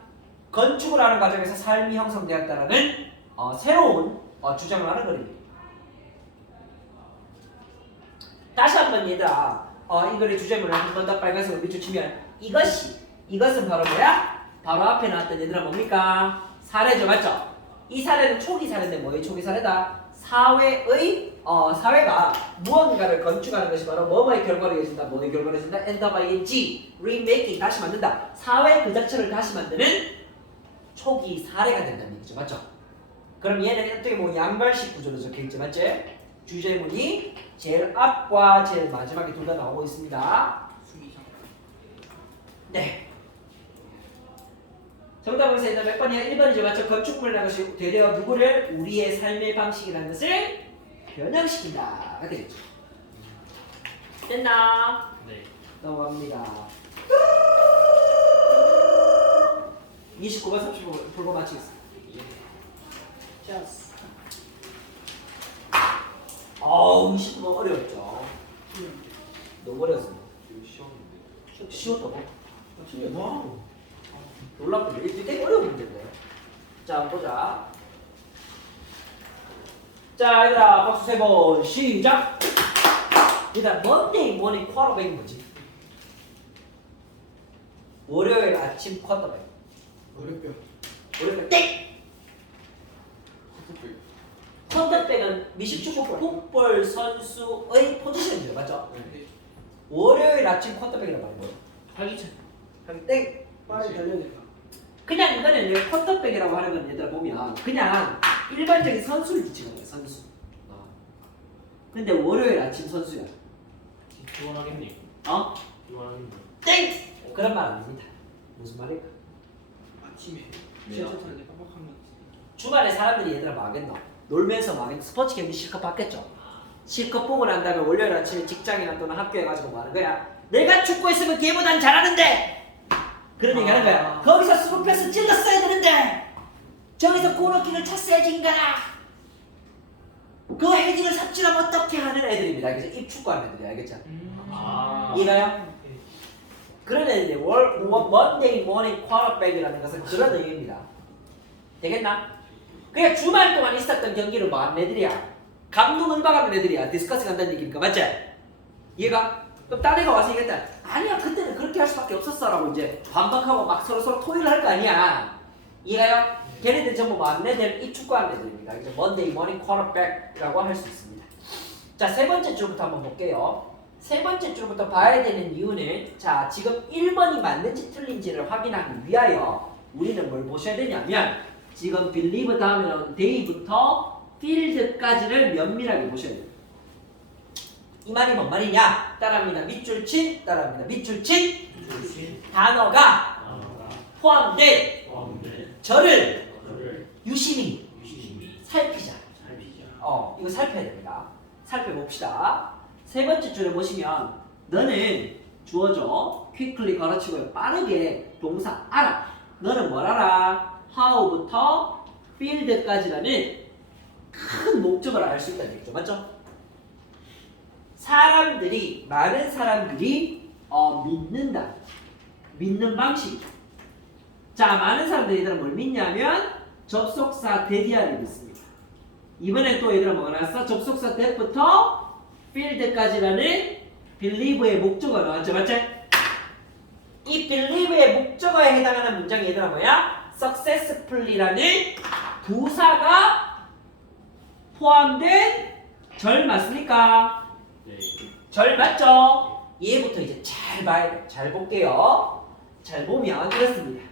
건축을 하는 과정에서 삶이 형성되었다는 새로운 주장을 하는 거입니다. 다시 한번 얘들아 이거의 주제문을 한 번 더 빨간색으로 비추치면 이것은 바로 뭐야? 바로 앞에 나왔던 얘들아 뭡니까? 사례죠, 맞죠? 이 사례는 초기 사례인데 뭐의 초기 사례다? 사회가 무언가를 건축하는 것이 바로 뭐뭐의 결과를 이어진다. 뭐의 결과를 이어진다? end by ing, remaking, 다시 만든다. 사회 그 자체를 다시 만드는 초기 사례가 된다는 얘기죠, 맞죠? 그럼 얘는 어떻게 보면 양발식 구조로 적혀있죠, 맞지? 주제문이 제일 앞과 제일 마지막에 둘 다 나오고 있습니다. 네. 정답은 일단 몇 번이야? 1번이죠, 맞죠? 건축물이라는 것이 되려 누구를 우리의 삶의 방식이라는 것을 변형시킨다 가 되겠죠. 됐나? 네. 넘어갑니다. 29번 30번 풀고 마치겠습니다. 자, 29번 어려웠죠. 너무 어려웠어. 쉬웠다고? 와우. 놀랍군요. 이게 되게 어려운 문제인데. 자, 한번 보자. 자, 얘들아, 박수 3번 시작. 일단 Monday morning quarterback이 뭐지? 월요일 아침 쿼터백. 어렵죠. 월요일 땡! 쿼터백은 미식축구 풋볼 선수의 포지션이죠, 맞죠? 네. 월요일 아침 쿼터백이라고 하는 거예요. 활기찬. 그럼 땡! 빨리 달려야 된다. 그냥 이거는 왜 쿼터백이라고 하는 건 얘들아 보면 그냥 일반적인 선수를 지칭하는 거예요, 선수. 근데 월요일 아침 선수야. 피곤하겠네. 어? 피곤하겠네. 땡! 그런 말 아닙니다. 무슨 말일까? 아침에 네. 지하철 타는데 깜빡하면 주말에 사람들이 얘들아 뭐 하겠노? 놀면서 뭐 하겠노? 스포츠 경기 실컷 봤겠죠? 실컷 보고 난 다음에 월요일 아침에 직장이나 또는 학교에 가지고 뭐 하는 거야? 내가 축구했으면 걔보단 잘하는데! 그런 얘기 하는 거야. 거기서 스루패스 찔렀어야 되는데! 저기서 코너킥을 찼어야지 인간아! 그 헤딩을 삽질하면 어떻게 하는 애들입니다. 그래서 입축구하는 애들이 알겠죠? 아. 이해가요? 그런 애들이 Monday morning quarterback이라는 것은 그런 의미입니다. 되겠나? 그냥 주말 동안 있었던 경기를 뭐 하는 애들이야? 감독 음박하는 애들이야. 디스커스 한다는 얘기니까 맞지? 이해가? 그럼 딴 애가 와서 얘기했다. 아니야 그때는 그렇게 할 수밖에 없었어 라고 이제 반박하고 막 서로 토의를 할 거 아니야. 이해가요? 걔네들 전부 뭐 하는 애들? 입축구하는 애들입니다. 이제 Monday morning quarterback이라고 할 수 있습니다. 자, 세 번째 줄부터 한번 볼게요. 세 번째 줄부터 봐야 되는 이유는 자 지금 1번이 맞는지 틀린지를 확인하기 위하여 우리는 뭘 보셔야 되냐면 지금 believe 다음에 나오는 day부터 field까지를 면밀하게 보셔야 돼요. 이 말이 뭔 말이냐? 따라합니다. 밑줄 친, 따라합니다. 밑줄 친 단어가 포함된 저를 유심히 살피자. 이거 살펴야 됩니다. 살펴봅시다. 세 번째 줄에 보시면 너는 주어져 quickly 가르치고요. 빠르게 동사 알아. 너는 뭘 알아? how부터 field까지라는 큰 목적을 알 수 있다는 얘기죠. 맞죠? 많은 사람들이 믿는다. 믿는 방식이죠. 자, 많은 사람들이 얘들아 뭘 믿냐면 접속사 대디아를 믿습니다. 이번에 또 얘들아 뭐가 나왔어? 접속사 that부터 field까지라는 believe의 목적어가 나왔죠, 맞지? 이 believe의 목적어에 해당하는 문장이 얘들아 뭐야? successfully라는 부사가 포함된 절 맞습니까? 네. 절 맞죠? 얘부터 이제 잘 봐야 돼. 잘 볼게요. 잘 보면 이렇습니다.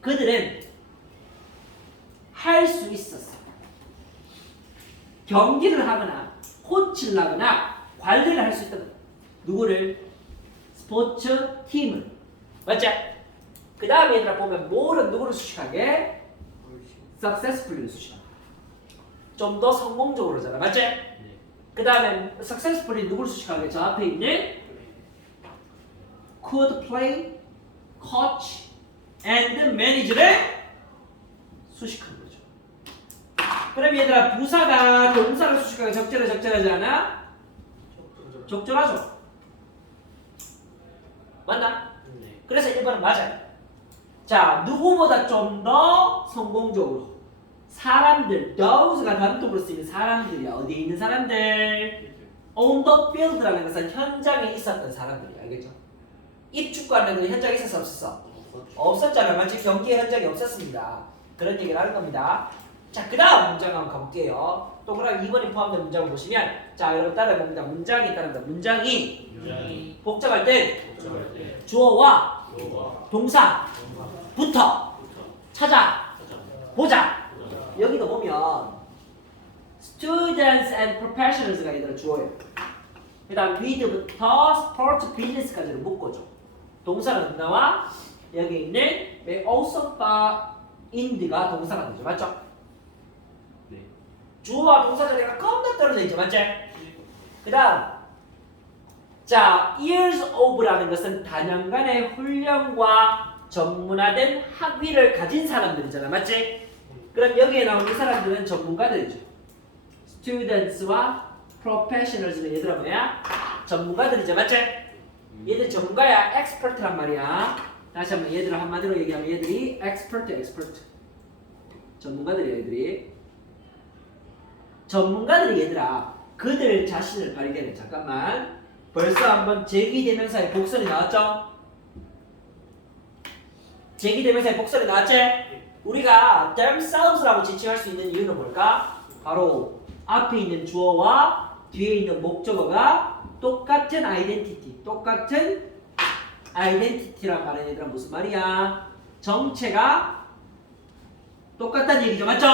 그들은 할 수 있었어. 경기를 하거나 코치를 하거나 관리를 할 수 있다. 누구를? 스포츠 팀을. 맞죠? 그 다음에 얘들아 보면 뭐를 누구를 수식하게? successfully를 수식하게. 좀 더 성공적으로잖아. 맞지? 그 다음에 successfully 누구를 수식하게? 저 앞에 있는 could play, coach, and manage를 수식하는 거죠. 그럼 얘들아 부사가 동사를 수식하게 적절하지 않아? 적절하죠. 맞나? 네. 그래서 1번은 맞아요. 자, 누구보다 좀 더 성공적으로 사람들, those가 단독으로 쓰이는 사람들이야. 어디에 있는 사람들? on the field라는 것은 현장에 있었던 사람들이야. 알겠죠? 입축구하는 건 현장에 있었어 없었어? 없었잖아. 마치 경기 현장이 없었습니다. 그런 얘기를 하는 겁니다. 자, 그 다음 문장 한번 가볼게요. 또 그럼 2번이 포함된 문장을 보시면 자, 여러분 따라해봅니다. 문장이 따릅니다. 문장이 복잡할 때 주어와 동사부터 찾아 보자. 여기도 보면 students and professionals가 얘들아 주어예요. 그 다음 with부터 sport business까지를 묶어줘. 동사는 나와 여기 있는 also ind가 동사가 되죠. 맞죠? 네. 주어와 동사 자리가 겁나 떨어져 있죠. 맞지? 그 다음 자, years of라는 것은 다년간의 훈련과 전문화된 학위를 가진 사람들이잖아. 맞지? 그럼 여기에 나온 이 사람들은 전문가들이죠. students와 professionals는 얘들아 뭐야? 전문가들이죠, 맞지? 얘들 전문가야, expert란 말이야. 다시 한번 얘들을 한마디로 얘기하면 얘들이 expert. 전문가들이야, 얘들이. 전문가들이 얘들아, 그들 자신을 발견해. 잠깐만. 벌써 한번 제기대명사의 복선이 나왔죠? 제기대명사의 복선이 나왔지? 우리가 themselves라고 지칭할 수 있는 이유는 뭘까? 바로 앞에 있는 주어와 뒤에 있는 목적어가 똑같은 아이덴티티란 말은 얘들아 무슨 말이야? 정체가 똑같다는 얘기죠, 맞죠?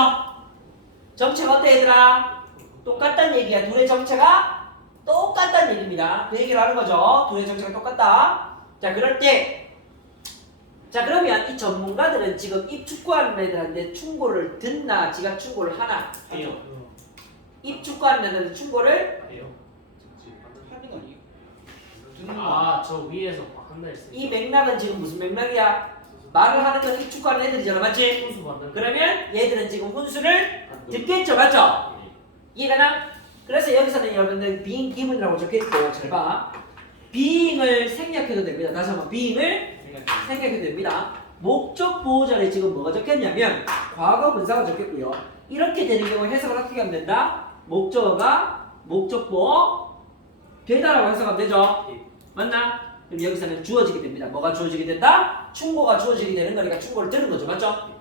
정체가 어때 얘들아? 똑같다는 얘기야. 둘의 정체가 똑같다는 얘기입니다. 그 얘기를 하는 거죠. 둘의 정체가 똑같다. 자, 그럴 때 자, 그러면 이 전문가들은 지금 입축구하는 애들한테 충고를 듣나 지가 충고를 하나? 해요. 입축구하는 애들한테 충고를 해요. 하는 거 아니에요? 듣는 거. 아, 저 위에서 한다 했어요. 이 맥락은 지금 무슨 맥락이야? 말을 하는 건 입축구하는 애들이잖아, 맞지? 훈수 받는. 그러면 얘들은 지금 훈수를 듣겠죠, 맞죠? 이해가 나? 그래서 여기서는 여러분들 being given이라고 적혀있고 잘 봐. being을 생략해도 됩니다. 다시 한번 being을 생략해도 됩니다. 목적 보호자리 지금 뭐가 적혔냐면 과거 분사가 적혔고요. 이렇게 되는 경우 해석을 어떻게 하면 된다? 목적어가 목적보 되다라고 해석하면 되죠? 맞나? 그럼 여기서는 주어지게 됩니다. 뭐가 주어지게 된다? 충고가 주어지게 되는 거니까 충고를 들은 거죠. 맞죠?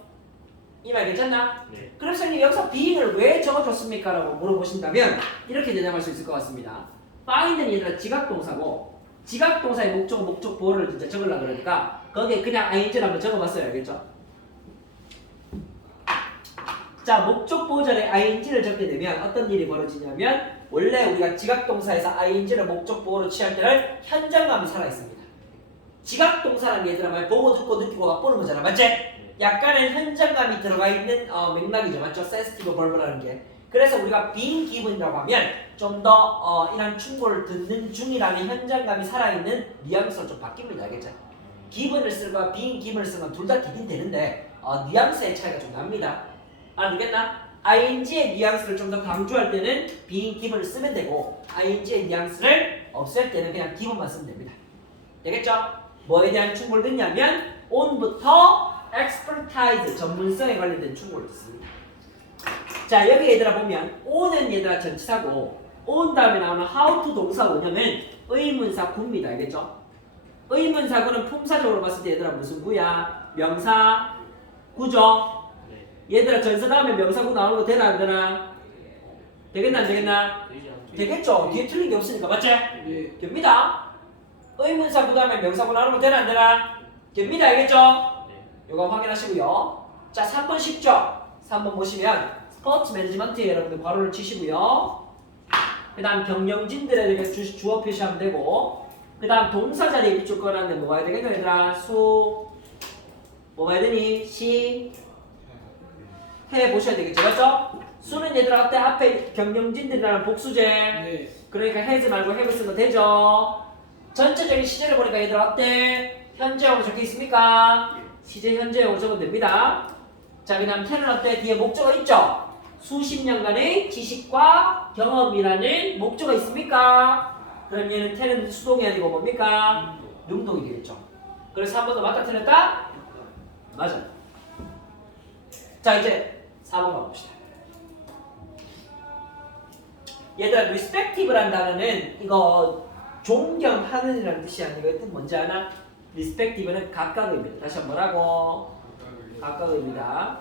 이 말 괜찮나? 네. 그럼 선생님 여기서 being을 왜 적어줬습니까? 라고 물어보신다면 이렇게 대답할 수 있을 것 같습니다. find는 얘들아 지각동사고 지각동사의 목적어 목적보호를 진짜 적으려고 그러니까 거기에 그냥 ing를 한번 적어봤어요. 알겠죠? 자, 목적보호절에 ing를 적게 되면 어떤 일이 벌어지냐면 원래 우리가 지각동사에서 ing를 목적보호로 취할 때는 현장감이 살아있습니다. 지각동사라는 얘들아 말 보고 듣고 느끼고 맛보는 거잖아. 맞지? 약간의 현장감이 들어가 있는 맥락이죠. 맞죠? sensitive verb라는 게. 그래서 우리가 being given이라고 하면 좀 더 이런 충고를 듣는 중이라는 현장감이 살아있는 뉘앙스로 좀 바뀝니다. 알겠죠? given을 쓰거나 being given을 쓰거나 둘 다 되긴 되는데 뉘앙스의 차이가 좀 납니다. 알겠나? ing의 뉘앙스를 좀 더 강조할 때는 being given을 쓰면 되고 ing의 뉘앙스를 없앨 때는 그냥 given만 쓰면 됩니다. 되겠죠? 뭐에 대한 충고를 듣냐면 on부터 expertise, 전문성에 관련된 충고를 듣습니다. 자, 여기 얘들아 보면 on은 얘들아 전치사고 on 다음에 나오는 how to 동사 원형은 의문사 구입니다. 알겠죠? 의문사 구는 품사적으로 봤을 때 얘들아 무슨 구야? 명사 구죠? 네. 얘들아 전사 다음에 명사 구 나오는 거 되나 안 되나? 되겠나 안 되겠나? 되지 않죠. 되겠죠? 뒤에 틀린 게 없으니까 맞지? 예. 됩니다. 의문사 구 다음에 명사 구 나오는 거 되나 안 되나? 됩니다. 알겠죠? 네. 이거 확인하시고요. 자, 3번 쉽죠? 3번 보시면 스포츠 매니지먼트에 여러분들 괄호를 치시고요. 그 다음 경영진들에 대해 주어 표시하면 되고 그 다음 동사 자리에 밑줄 꺼놨는데 뭐가 해야 되겠노 얘들아? 수 뭐가 해야 되니? 시 해 보셔야 되겠죠? 맞죠? 수는 얘들아 그때 앞에 경영진들이라는 복수제 네. 그러니까 has 말고 have 쓰면 되죠? 전체적인 시제를 보니까 얘들아 어때? 현재형으로 적혀 있습니까? 시제 현재형으로 적으면 됩니다. 자, 그 다음 ten은 어때? 뒤에 목적어 있죠? 수십 년간의 지식과 경험이라는 목적어 있습니까? 그럼 얘는 ten은 수동이 아니고 뭡니까? 능동이 되겠죠. 그래서 한 번 더 맞다 틀렸다? 맞아. 자, 이제 4번 가봅시다. 얘들아, respective란 단어는 이거 존경하는이라는 뜻이 아니고 뜻 뭔지 아나? respective는 각각입니다. 다시 한번 뭐라고? 각각입니다.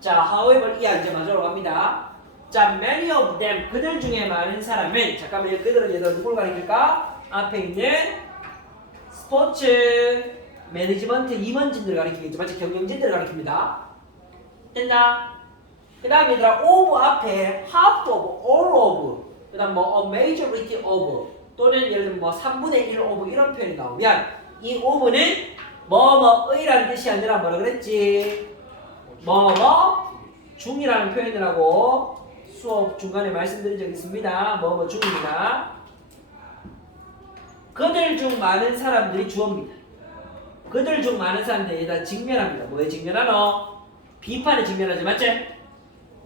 자, however 이야 이제 마지막으로 갑니다. 자, many of them 그들 중에 많은 사람은 잠깐만요. 그들은 얘들 누굴 가리킬까? 앞에 있는 스포츠 매니지먼트 임원진들을 가리키겠죠. 마치 경영진들을 가리킵니다. 됐나? 그 다음 얘들아 of 앞에 half of, all of 그 다음 뭐 a majority of 또는 예를 들면 뭐 3분의 1 of 이런 표현이 나오면 이 of는 뭐뭐의라는 뜻이 아니라 뭐라 그랬지? 뭐뭐 중이라는 표현을 하고 수업 중간에 말씀드린 적 있습니다. 뭐뭐 중입니다. 그들 중 많은 사람들이 주어입니다. 그들 중 많은 사람들이 다 직면합니다. 뭐에 직면하노? 비판에 직면하지 맞지?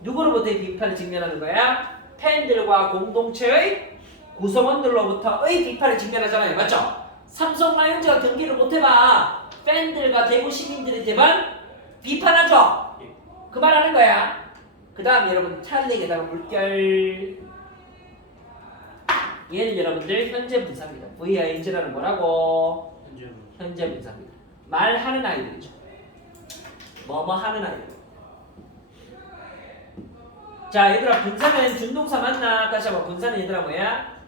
누구로부터 비판에 직면하는 거야? 팬들과 공동체의 구성원들로부터의 비판에 직면하잖아요. 맞죠? 삼성 라이온즈가 경기를 못해봐. 팬들과 대구 시민들한테만 비판하죠. 그 말하는 거야. 그 다음 여러분 찰릭에다가 물결. 얘는 여러분들 현재 분사입니다. VING라는 뭐라고? 현재 분사입니다. 말하는 아이들이죠. 뭐뭐 하는 아이들. 자 얘들아 분사는 준동사 맞나? 다시 한번 분사는 얘들아 뭐야?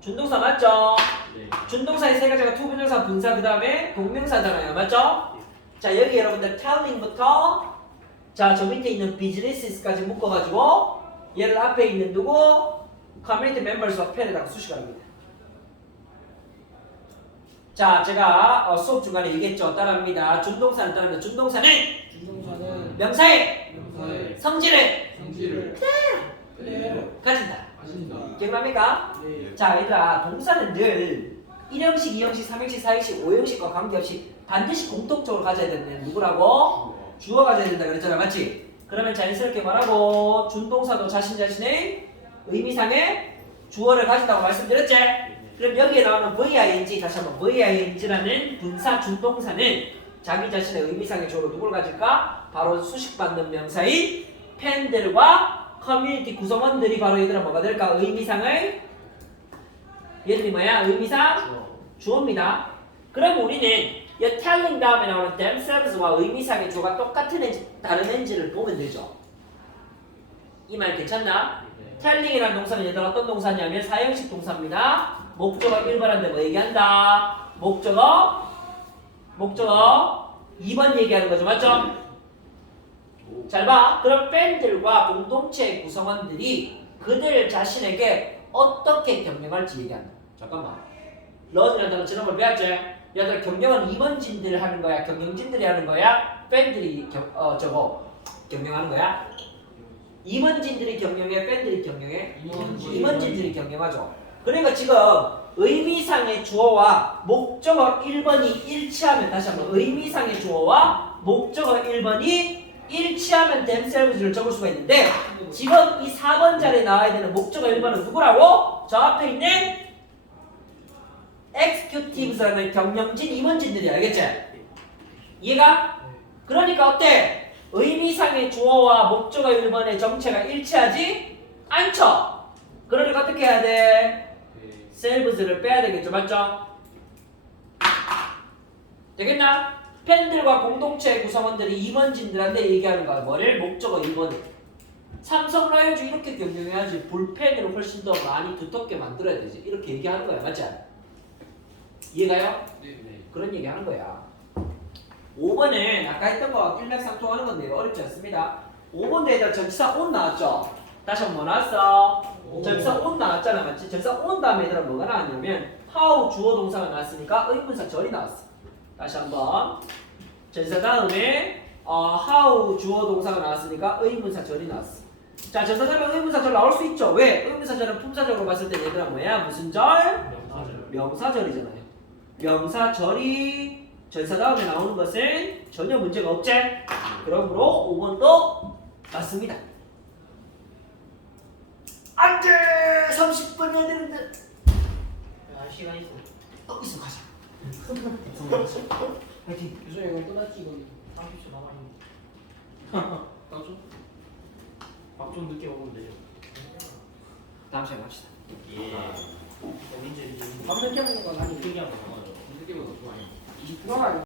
준동사 맞죠? 네. 준동사의 세 가지가 투부정사, 분사 그 다음에 동명사잖아요. 맞죠? 자 여기 여러분들 telling부터 자 저 밑에 있는 business까지 묶어가지고 얘를 앞에 있는 누구? community members와 펜에다가 수식합니다. 자 제가 수업 중간에 얘기했죠. 따라합니다. 준동사는 따라합니다. 준동사는 준동사는 명사의 명사의 성질을 성질을 그대로 가진다. 가진다. 기억납니까? 네. 자 얘들아 동사는 늘 1형식, 2형식, 3형식, 4형식, 5형식과 관계없이 반드시 공통적으로 가져야 되는 누구라고? 주어 가져야 된다 그랬잖아. 맞지? 그러면 자연스럽게 말하고 준동사도 자신의 의미상의 주어를 가진다고 말씀드렸지? 그럼 여기에 나오는 VING 다시 한번 VING라는 분사 준동사는 자기 자신의 의미상의 주어로 누구를 가질까? 바로 수식받는 명사인 팬들과 커뮤니티 구성원들이 바로 얘들아 뭐가 될까? 의미상의 얘들이 뭐야? 의미상 주어입니다. 그럼 우리는 이 telling 다음에 나오는 themselves와 의미상의 주어가 똑같은 엔지, 다른 엔지를 보면 되죠. 이 말 괜찮나? telling이라는 동사는 얘들아 어떤 동사냐면 사형식 동사입니다. 목적어 1번한테 뭐 얘기한다? 목적어 2번 얘기하는 거죠. 맞죠? 잘 봐. 그럼 팬들과 공동체 구성원들이 그들 자신에게 어떻게 경영할지 얘기한다. 잠깐만. 런이라는 단어 지난번에 배웠지? 얘들아 경영은 임원진들이 하는 거야? 경영진들이 하는 거야? 팬들이 경영하는 거야? 임원진들이 경영해? 팬들이 경영해? 임원진들이 경영하죠. 그러니까 지금 의미상의 주어와 목적어 1번이 일치하면 다시 한번 의미상의 주어와 목적어 1번이 일치하면 themselves를 적을 수가 있는데 지금 이 4번 자리에 나와야 되는 목적어 1번은 누구라고? 저 앞에 있는 executives라는 경영진 임원진들이 알겠지? 이해가? 그러니까 어때? 의미상의 주어와 목적어 1번의 정체가 일치하지 않죠? 그러니까 어떻게 해야 돼? selves를 빼야 되겠죠, 맞죠? 되겠나? 팬들과 공동체 구성원들이 임원진들한테 얘기하는 거야. 뭐를? 목적어 1번을. 삼성 라이온즈 이렇게 경영해야지 볼펜으로 훨씬 더 많이 두텁게 만들어야 되지. 이렇게 얘기하는 거야, 맞지? 이해가요? 네. 그런 얘기 하는 거야. 5번은 아까 했던 거와 일맥상통하는 건데 어렵지 않습니다. 5번 데에다 전치사 on 나왔죠? 다시 한번 뭐 나왔어? 전치사 on 나왔잖아, 맞지? 전치사 on 다음에 얘들아 뭐가 나왔냐면 how 주어 동사가 나왔으니까 의문사 절이 나왔어. 다시 한번 전치사 다음에 how 주어 동사가 나왔으니까 의문사 절이 나왔어. 자 전치사 다음에 의문사 절 나올 수 있죠. 왜? 의문사 절은 품사적으로 봤을 때 얘들아 뭐야? 무슨 절? 명사절이잖아요. 명사절이 전사 다음에 나오는 것은 전혀 문제가 없지? 그러므로 5번도 맞습니다. 안돼! 30분 해야 되는데. 아 시간 있어. 있어 가자. 화이팅. 요즘에 이거 끝났지 이거. 30초 남았는데. 나죠? 밥좀 늦게 먹으면 되죠. 다음 시간에 합시다. 예. 민재 밥 늦게 먹는 건 아니고 얘기한 거 맞아요. 늦게 먹는 거 좋아해. 20%가